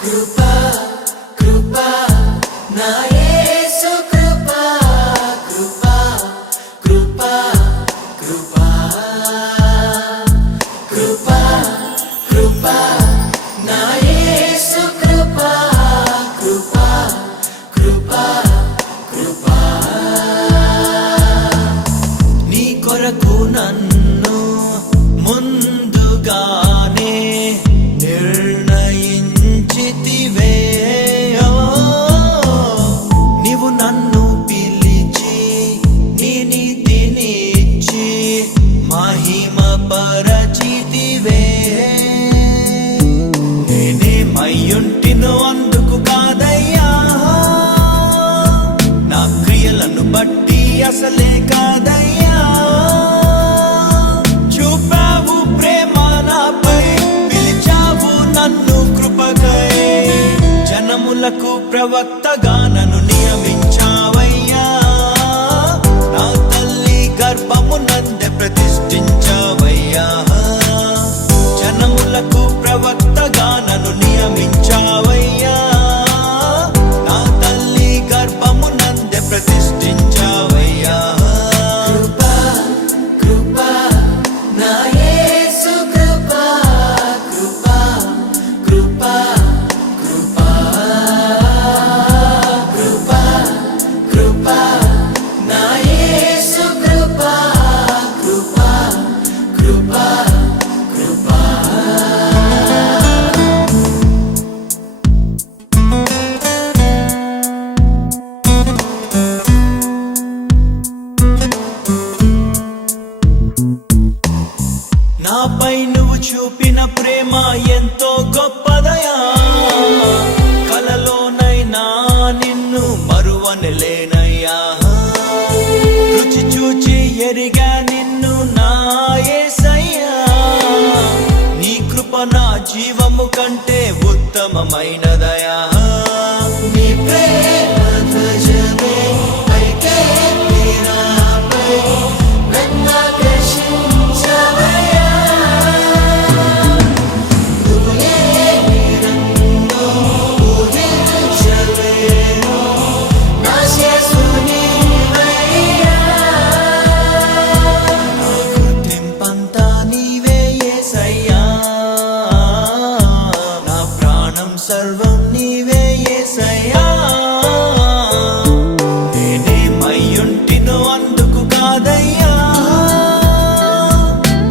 కృపా కృపా నా యేసు కృపా కృపా కృపా కృపా కృపా కృపా నా యేసు కృపా కృపా కృపా కృపా నీ కొరకు నన్ను ముందుగానే నీవు నన్ను పిలిచి నీ నీతినిచ్చి మహిమ పరచితివే నేనేమయ్యుంటినో అందుకు కాదయ్యా నా క్రియలను బట్టి అసలే కాదయ్యా చూపావు ప్రేమ నాపై పిలిచావు నన్ను కృపకై జనములకు ప్రవక్తగా నన్ను నియమించావయ్యా నా తల్లి గర్భమునందే ప్రతిష్ఠించావయ్యా జనములకు ప్రవక్తగా నన్ను నియమించావయ్యా నా తల్లి గర్భమునందే ప్రతిష్ఠించావయ్యా కృపా కృపా నా యేసు కృపా కృపా కృపా నాపై నువ్వు చూపిన ప్రేమ ఎంతో గొప్పదయా కలలోనైనా నిన్ను మరువనలేనయ్యా రుచి చూచి ఎరిగా నిన్ను నా యేసయ్యా నీ కృప నా జీవము కంటే ఉత్తమమైనదయా నీ ప్రేమ ధ్వజమే పైకే నాపై సర్వం నీవే యేసయ్యా నేనేమయ్యుంటినో అందుకు కాదయ్యా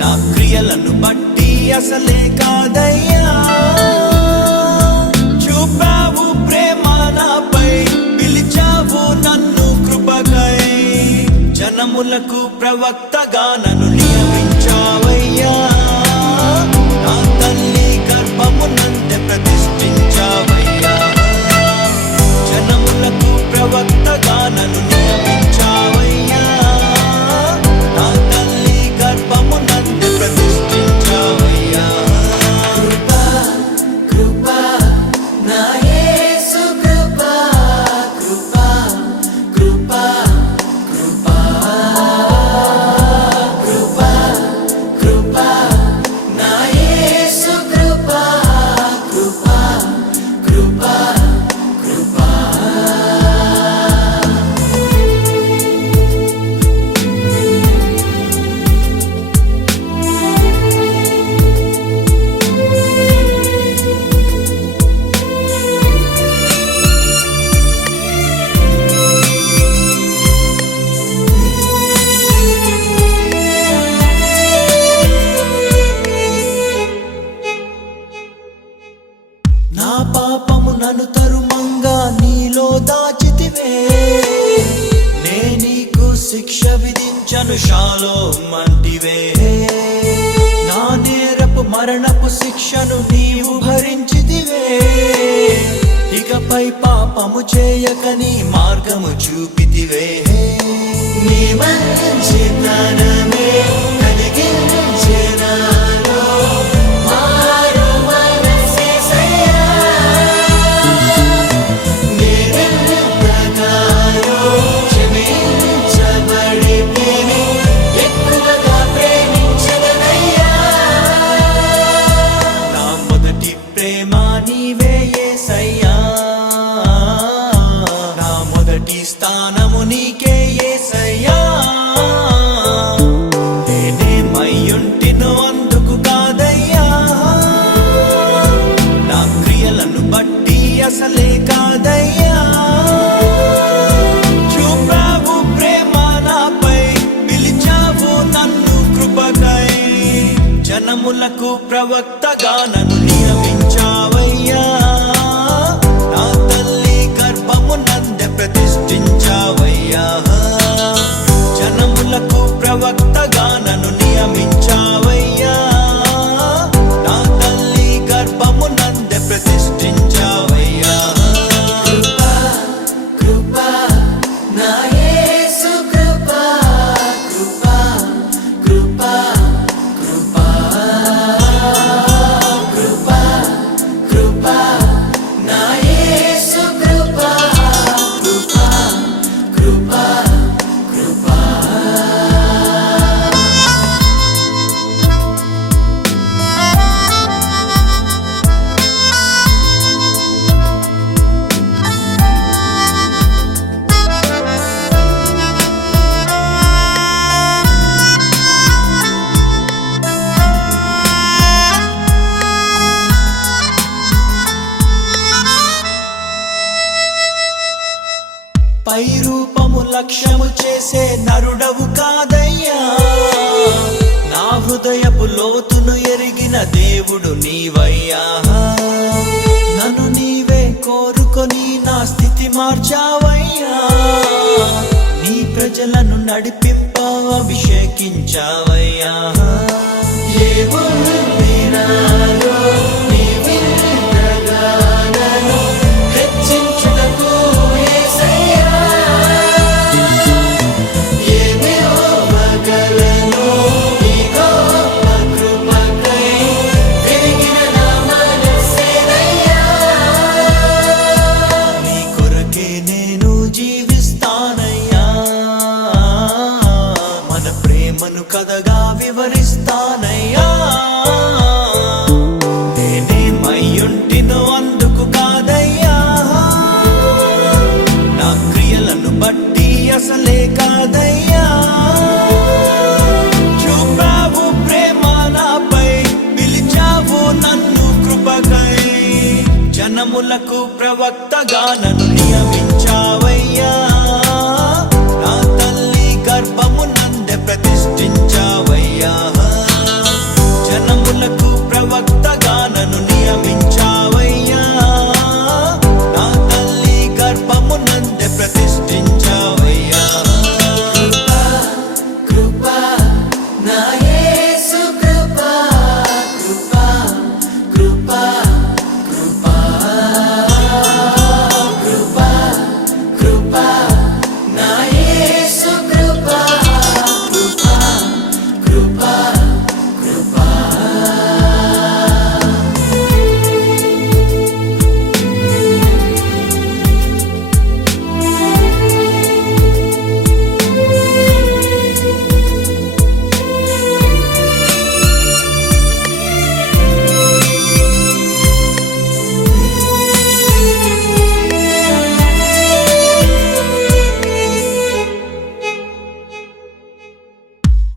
నా క్రియలను బట్టి అసలే కాదయ్యా చూపావు ప్రేమ నాపై పిలిచావు నన్ను కృపకై జనములకు ప్రవక్తగా నన్ను నియమించావయ్యా నా తల్లి గర్భమునందే ప్రతిష్ఠించావయ్యా జనములకు ప్రవక్తగా నన్ను నియమించావయ్యా నా తల్లి గర్భమునందే ప్రతిష్ఠించావయ్యా కృపా కృపా నా యేసు కృపా కృపా కృపా కృపా కృపా కృపా నా యేసు కృపా కృపా కృపా కృపా నా పాపము నన్ను తరుమంగా నీలో దాచితివే నే నీకు శిక్ష విధించను షాలోమ్ అంటివే నా నేరపు మరణపు శిక్షను నీవు భరించితివే ఇకపై పాపము చేయక నీ మార్గము చూపితివే నీ మంచి జ్ఞానమే కలిగించే నాలో మారు మనసే ప్రవక్తగా నన్ను నియమించావయ్యా. నా తల్లి గర్భమునందే ప్రతిష్ఠించావయ్యా. జనములకు ప్రవక్తగా నన్ను నియమించావయ్యా. నా తల్లి గర్భమునందే ప్రతిష్ఠించావయ్యా. పై రూపము లక్ష్యము చేసే నరుడవు కాదయ్యా. నా హృదయపు లోతును ఎరిగిన దేవుడు నీవయ్యా. నన్ను నీవే కోరుకొని నా స్థితి మార్చావయ్యా. నీ ప్రజలను నడిపింప అభిషేకించావయ్యా. ప్రేమను కథగా వివరిస్తానయ్యా. నేనేమయ్యుంటినో అందుకు కాదయ్యా. నా క్రియలను బట్టి అసలే కాదయ్యా. చూపావు ప్రేమ నాపై, పిలిచావు నన్ను కృపకై. జనములకు ప్రవక్తగా నన్ను నియమించావయ్యా. నా తల్లి గర్భమునందే ప్రతిష్ఠించావయ్యా. జనములకు ప్రవక్తగా నన్ను నియమించావయ్యా. నా తల్లి గర్భమునందే ప్రతిష్ఠించావయ్యా.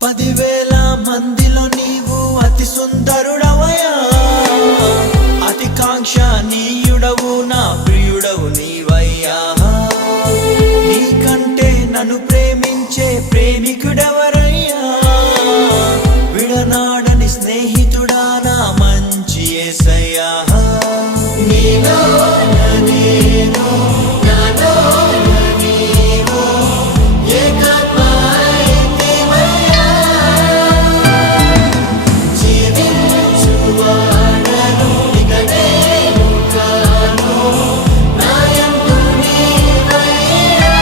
పదివేల మందిలో నీవు అతి సుందరుడవయ్యా. అతి కాంక్షణీయుడవు, నా ప్రియుడవు నీవయ్యా. నీకంటే నన్ను ప్రేమించే ప్రేమికుడెవరయ్యా. విడనాడని స్నేహితుడా నా మంచి యేసయ్యా. నీలో నేను, నాలో నీవు, ఏకాత్మైతివయ్యా. జీవించువాడను ఇక నేను కాను, నాయందు నీవయ్యా.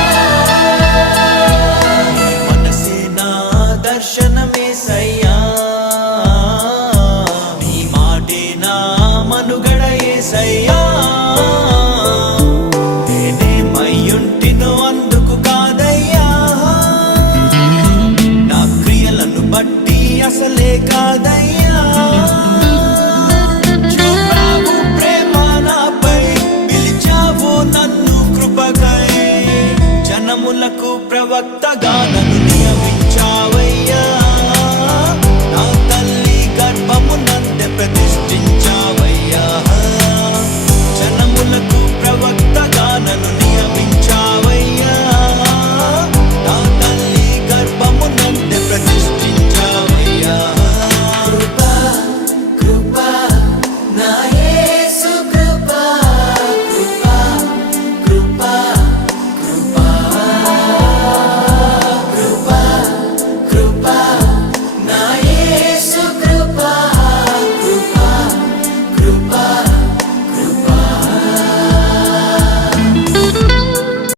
మనసే నా దర్శనమేసయ్యా. నీ మాటే నా మనుగడ యేసయ్యా.